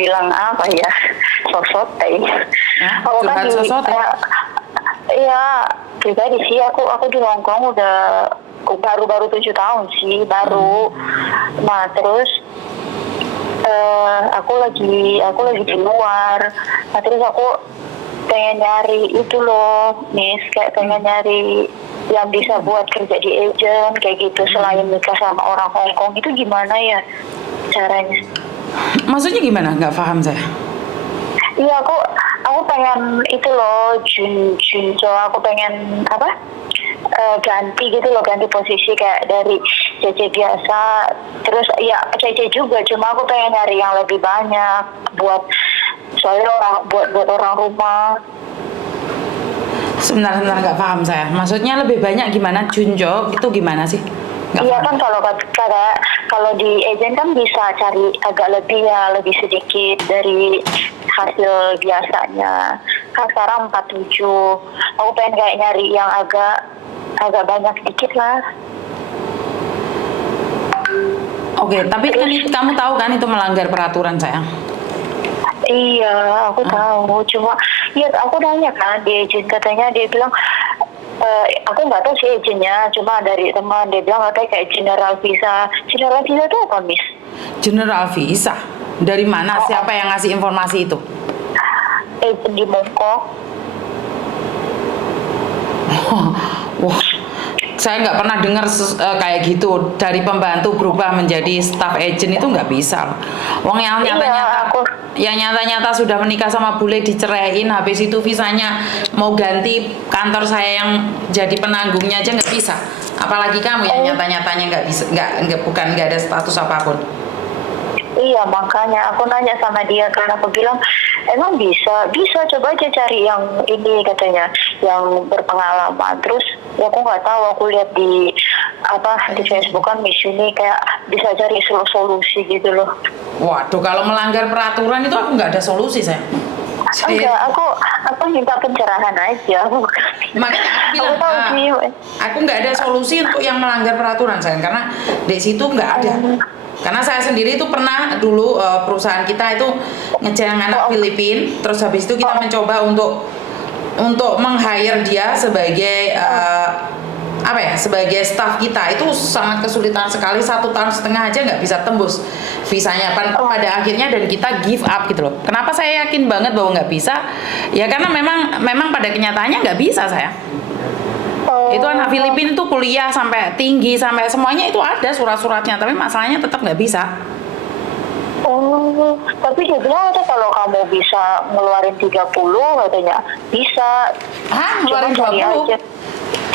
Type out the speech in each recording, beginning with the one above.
dibilang apa ya, sosote. Aku kan Curhat sosote. iya pribadi sih, aku di Hong Kong udah baru 7 tahun sih baru. Nah terus aku lagi di luar. Nah terus aku pengen nyari itu loh, Miss, kayak pengen nyari yang bisa buat kerja di agent kayak gitu selain nikah sama orang Hong Kong. Itu gimana ya caranya? Maksudnya gimana? Nggak paham saya. Iya, aku pengen itu loh, Junjo, aku pengen apa? Ganti gitu loh, ganti posisi kayak dari CC biasa, terus ya CC juga, cuma aku pengen nyari yang lebih banyak buat soalnya buat orang rumah. Sebentar nggak paham saya. Maksudnya lebih banyak gimana? Junjo itu gimana sih? Nggak Iya paham. kan kalau di agent kan bisa cari agak lebih ya, lebih sedikit dari hasil biasanya. Kan sekarang 47. Aku pengen kayak nyari yang agak banyak sedikit lah. Oke, tapi kan kamu tahu kan itu melanggar peraturan saya. Iya, aku tahu. Cuma, ya aku nanya kan di agent, katanya dia bilang, aku nggak tahu sih agentnya, cuma dari teman dia bilang katanya kayak general visa. General visa itu apa, Miss? General visa. Dari mana? Siapa yang ngasih informasi itu? Agent di Mongkok. Wah, saya nggak pernah dengar kayak gitu. Dari pembantu berubah menjadi staff agent itu nggak bisa loh. Wong yang nyata-nyata sudah menikah sama bule diceraiin, habis itu visanya mau ganti kantor saya yang jadi penanggungnya aja nggak bisa. Apalagi kamu yang nyata-nyatanya nggak bisa, nggak ada status apapun. Iya, makanya aku nanya sama dia karena aku bilang emang bisa coba aja cari yang ini katanya yang berpengalaman. Terus ya aku nggak tahu, aku lihat di Facebook kan Miss ini kayak bisa cari solusi gitu loh. Waduh, kalau melanggar peraturan itu aku nggak ada solusi saya. Enggak, aku minta pencerahan aja. Makanya aku bilang, aku nggak ada solusi untuk yang melanggar peraturan saya, karena di situ nggak ada. Karena saya sendiri itu pernah dulu perusahaan kita itu ngejar anak Filipina, terus habis itu kita mencoba untuk meng-hire dia sebagai sebagai staff kita. Itu sangat kesulitan sekali, 1,5 tahun aja nggak bisa tembus visanya pada akhirnya, dan kita give up gitu loh. Kenapa saya yakin banget bahwa nggak bisa? Ya karena memang pada kenyataannya nggak bisa saya. Itu anak Filipina itu kuliah sampai tinggi, sampai semuanya itu ada surat-suratnya, tapi masalahnya tetap nggak bisa. Tapi dia bilang kalau kamu bisa ngeluarin 30 katanya bisa. Hah? Ngeluarin 20?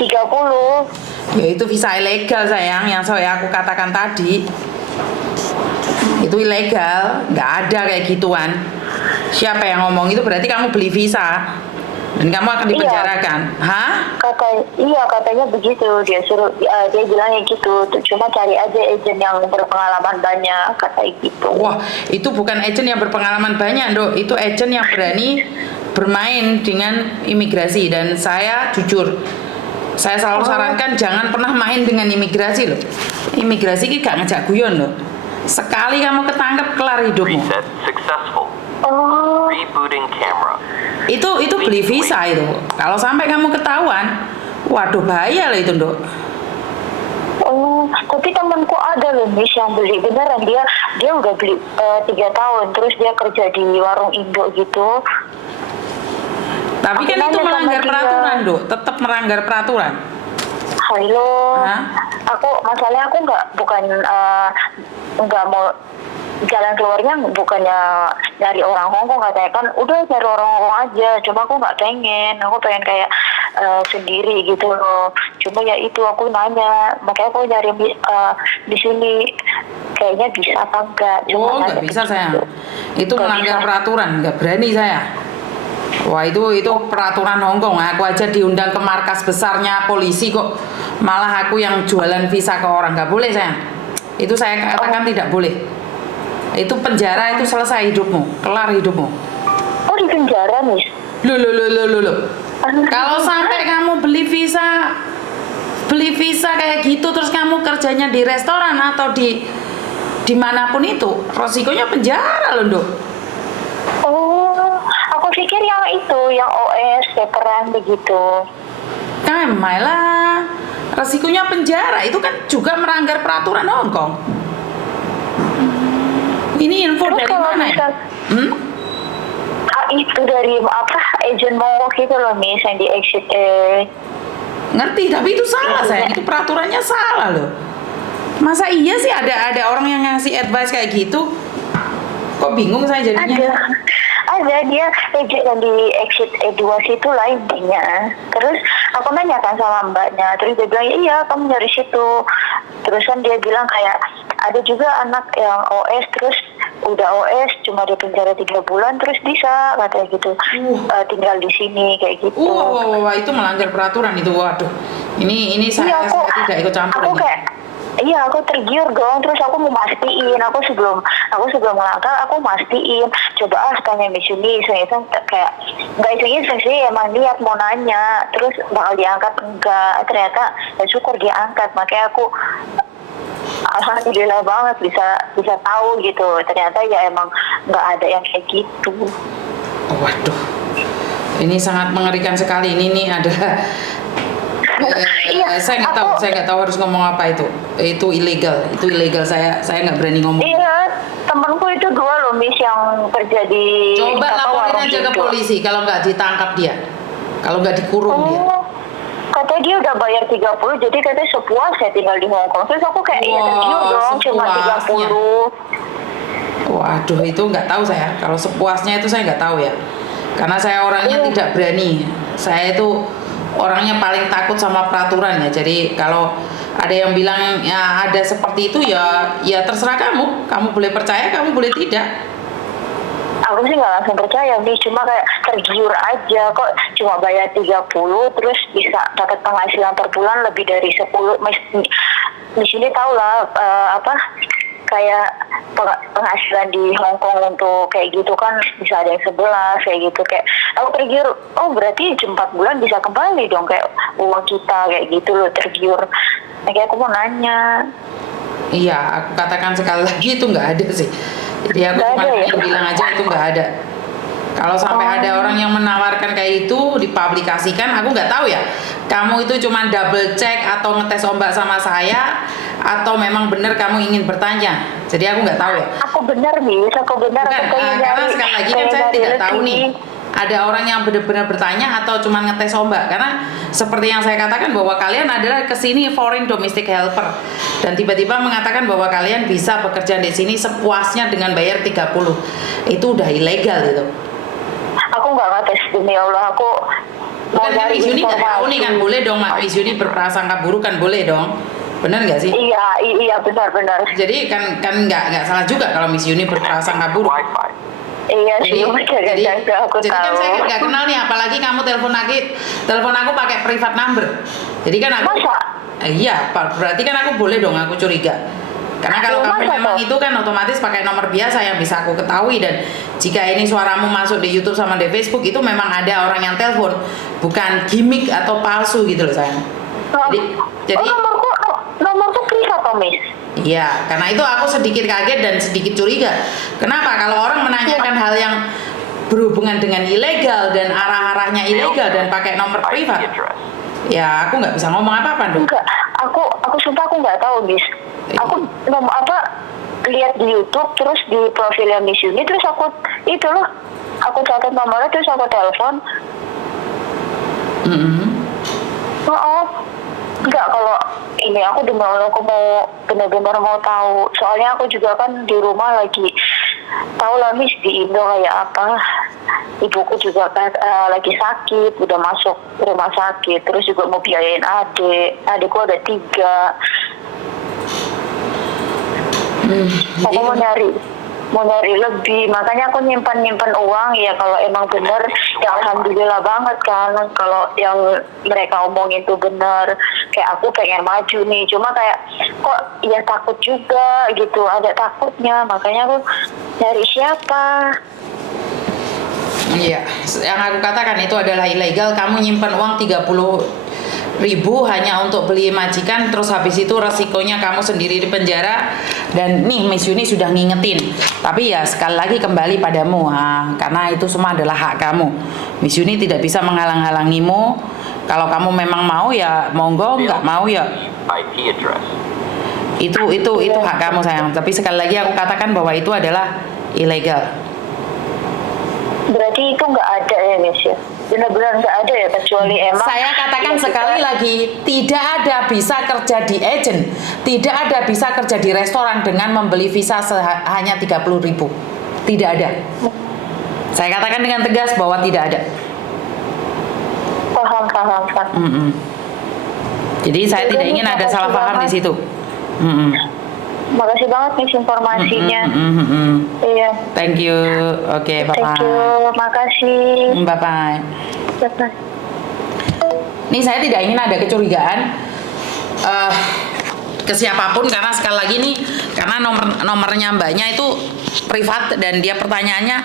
30. Ya itu visa ilegal sayang, yang aku katakan tadi. Itu ilegal, nggak ada kayak gituan. Siapa yang ngomong itu? Berarti kamu beli visa dan kamu akan dipenjarakan. Hah? Katanya begitu. Dia bilangnya gitu. Cuma cari aja agent yang berpengalaman banyak, katanya gitu. Wah, itu bukan agent yang berpengalaman banyak, Dok. Itu agent yang berani bermain dengan imigrasi. Dan saya jujur, saya selalu sarankan jangan pernah main dengan imigrasi loh. Imigrasi ini gak ngejak guyon loh. Sekali kamu ketangkep, kelar hidupmu. Rebooting camera. Itu beli visa itu. Kalau sampai kamu ketahuan, waduh bahaya lah itu, Dok. Tapi temanku ada loh, Miss, yang beli beneran. Dia udah beli 3 tahun, terus dia kerja di warung Indo gitu. Tapi kan itu melanggar peraturan, Dok. Tetap melanggar peraturan. Halo. Masalahnya aku nggak mau jalan keluarnya, bukannya dari orang Hongkong, katanya kan udah dari orang Hongkong aja, cuma aku nggak pengen, aku pengen kayak sendiri gitu loh. Cuma ya itu aku nanya, makanya aku nyari di sini kayaknya bisa apa enggak. Nggak bisa sayang, itu melanggar peraturan, nggak berani saya. Wah itu peraturan Hongkong. Aku aja diundang ke markas besarnya polisi kok, malah aku yang jualan visa ke orang. Nggak boleh sayang, itu saya katakan tidak boleh. Itu penjara, itu selesai hidupmu, kelar hidupmu. Oh, di penjara, Miss? Loh. Kalau sampai kamu beli visa kayak gitu, terus kamu kerjanya di restoran atau di dimanapun itu, resikonya penjara loh, Dok. yang itu, yang OS, paperan begitu. Kamai lah, resikonya penjara itu kan juga melanggar peraturan Hong Kong. Ini info Terus dari kalau mana ya? Itu dari apa, agent mogok itu loh Miss, yang di exit Ngerti, tapi itu salah sayang, itu peraturannya salah loh. Masa iya sih ada orang yang ngasih advice kayak gitu? Kok bingung saya jadinya? Ada dia agent yang di exit E2 situ lah intinya. Terus aku nanya kan sama mbaknya, terus dia bilang iya kamu dari situ. Terus kan dia bilang kayak ada juga anak yang OS terus udah OS cuma di penjara 3 bulan terus bisa katanya gitu, tinggal di sini kayak gitu. Wah, itu melanggar peraturan itu, waduh. Ini saya tidak ikut campur. Aku tergiur dong, terus aku mau mastiin, aku sebelum melangkah aku mastiin, coba tanya Miss Yuni, iseng kayak nggak iseng sih, emang niat mau nanya, terus bakal diangkat enggak, ternyata ya syukur diangkat, makanya aku alhamdulillah banget bisa tahu gitu, ternyata ya emang nggak ada yang kayak gitu. Waduh, ini sangat mengerikan sekali. Ini nih adalah saya nggak tahu harus ngomong apa itu ilegal, saya nggak berani ngomong. Iya, temanku itu 2 loh Miss yang kerja di coba laporin aja ke polisi kalau nggak ditangkap dia, kalau nggak dikurung dia. Katanya dia udah bayar 30, jadi katanya sepuasnya tinggal di Hong Kong. Terus aku kayak iya tergiur dong, cuma 30. Waduh, itu nggak tahu saya. Kalau sepuasnya itu saya nggak tahu ya, karena saya orangnya tidak berani. Saya itu orangnya paling takut sama peraturan ya. Jadi kalau ada yang bilang ya ada seperti itu ya terserah kamu boleh percaya, kamu boleh tidak. Aku sih nggak langsung percaya nih, cuma kayak tergiur aja, kok cuma bayar 30 terus bisa dapat penghasilan per bulan lebih dari 10. Di sini tau lah kayak penghasilan di Hong Kong untuk kayak gitu kan bisa ada yang 11 kayak gitu. Kayak aku tergiur, oh berarti 4 bulan bisa kembali dong kayak uang kita kayak gitu loh, tergiur. Kayak aku mau nanya. Iya, aku katakan sekali lagi itu nggak ada sih. Jadi aku cuma bilang aja itu nggak ada. Kalau sampai ada orang yang menawarkan kayak itu dipublikasikan, aku nggak tahu ya. Kamu itu cuma double check atau ngetes ombak sama saya, atau memang benar kamu ingin bertanya. Jadi aku nggak tahu ya. Aku benar. Karena sekali lagi kan saya tidak tahu nih. Ada orang yang benar-benar bertanya atau cuma ngetes ombak, karena seperti yang saya katakan bahwa kalian adalah kesini foreign domestic helper dan tiba-tiba mengatakan bahwa kalian bisa bekerja di sini sepuasnya dengan bayar 30, itu udah ilegal itu. Aku nggak ngetes, demi Allah, aku bukan kan Miss Yuni nggak tahu nih kan, boleh dong Miss Yuni berprasangka buruk kan, boleh dong, benar nggak sih? Iya benar. Jadi kan nggak salah juga kalau Miss Yuni berprasangka buruk. Iya sih, jadi kan saya nggak kenal nih, apalagi kamu telepon aku pakai private number. Jadi kan aku iya, berarti kan aku boleh dong, aku curiga. Karena kalau kamu memang itu kan otomatis pakai nomor biasa yang bisa aku ketahui, dan jika ini suaramu masuk di YouTube sama di Facebook itu memang ada orang yang telepon, bukan gimmick atau palsu gitu loh sayang. Jadi nomorku privat Miss. Iya, karena itu aku sedikit kaget dan sedikit curiga. Kenapa kalau orang menanyakan hal yang berhubungan dengan ilegal dan arah-arahnya ilegal dan pakai nomor privat? Ya, aku nggak bisa ngomong apa-apa dong. Enggak, aku sumpah aku nggak tahu, Miss. Aku lihat di YouTube terus di profilnya Miss Yuni, terus aku catat nomornya terus aku telepon. Enggak, kalau ini aku mau benar-benar mau tahu. Soalnya aku juga kan di rumah lagi tahu lah Miss, di Indo kayak apa. Ibuku juga kan lagi sakit, udah masuk rumah sakit. Terus juga mau biayain adikku ada 3. Aku mau nyari lebih, makanya aku nyimpan uang ya. Kalau emang bener ya alhamdulillah banget kan, kalau yang mereka omongin itu bener. Kayak aku pengen maju nih, cuma kayak kok ya takut juga gitu, ada takutnya, makanya aku nyari siapa. Iya, yang aku katakan itu adalah ilegal. Kamu nyimpan uang 30.000 hanya untuk beli majikan, terus habis itu resikonya kamu sendiri di penjara Dan nih Miss Yuni sudah ngingetin. Tapi ya sekali lagi kembali padamu, karena itu semua adalah hak kamu. Miss Yuni tidak bisa menghalang-halangimu. Kalau kamu memang mau ya monggo, nggak mau ya IP address. itu hak kamu sayang. Tapi sekali lagi aku katakan bahwa itu adalah ilegal. Berarti itu nggak ada ya Miss ya? Benar-benar nggak ada ya, kecuali emang Saya katakan sekali lagi, tidak ada bisa kerja di agent, tidak ada bisa kerja di restoran dengan membeli visa hanya 30.000. Tidak ada. Saya katakan dengan tegas bahwa tidak ada. Paham. Jadi saya tidak ingin ada salah paham di situ. Makasih banget nih informasinya. Iya. Thank you. Oke, bye Thank you. Makasih. bye. Bye. Bye. Nih saya tidak ingin ada kecurigaan ke siapapun, karena sekali lagi nih, karena nomornya mbaknya itu privat dan dia pertanyaannya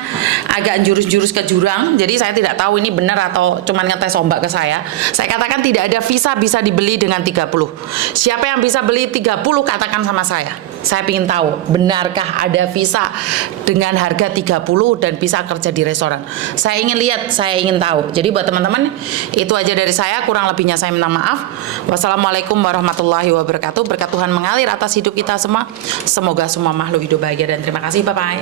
agak jurus-jurus ke jurang, jadi saya tidak tahu ini benar atau cuman ngetes ombak ke saya. Saya katakan tidak ada visa bisa dibeli dengan 30. Siapa yang bisa beli 30 katakan sama saya. Saya ingin tahu, benarkah ada visa dengan harga 30 dan bisa kerja di restoran? Saya ingin lihat, saya ingin tahu. Jadi buat teman-teman, itu aja dari saya. Kurang lebihnya saya minta maaf. Wassalamualaikum warahmatullahi wabarakatuh. Berkat Tuhan mengalir atas hidup kita semua. Semoga semua makhluk hidup bahagia dan terima kasih. Bye-bye.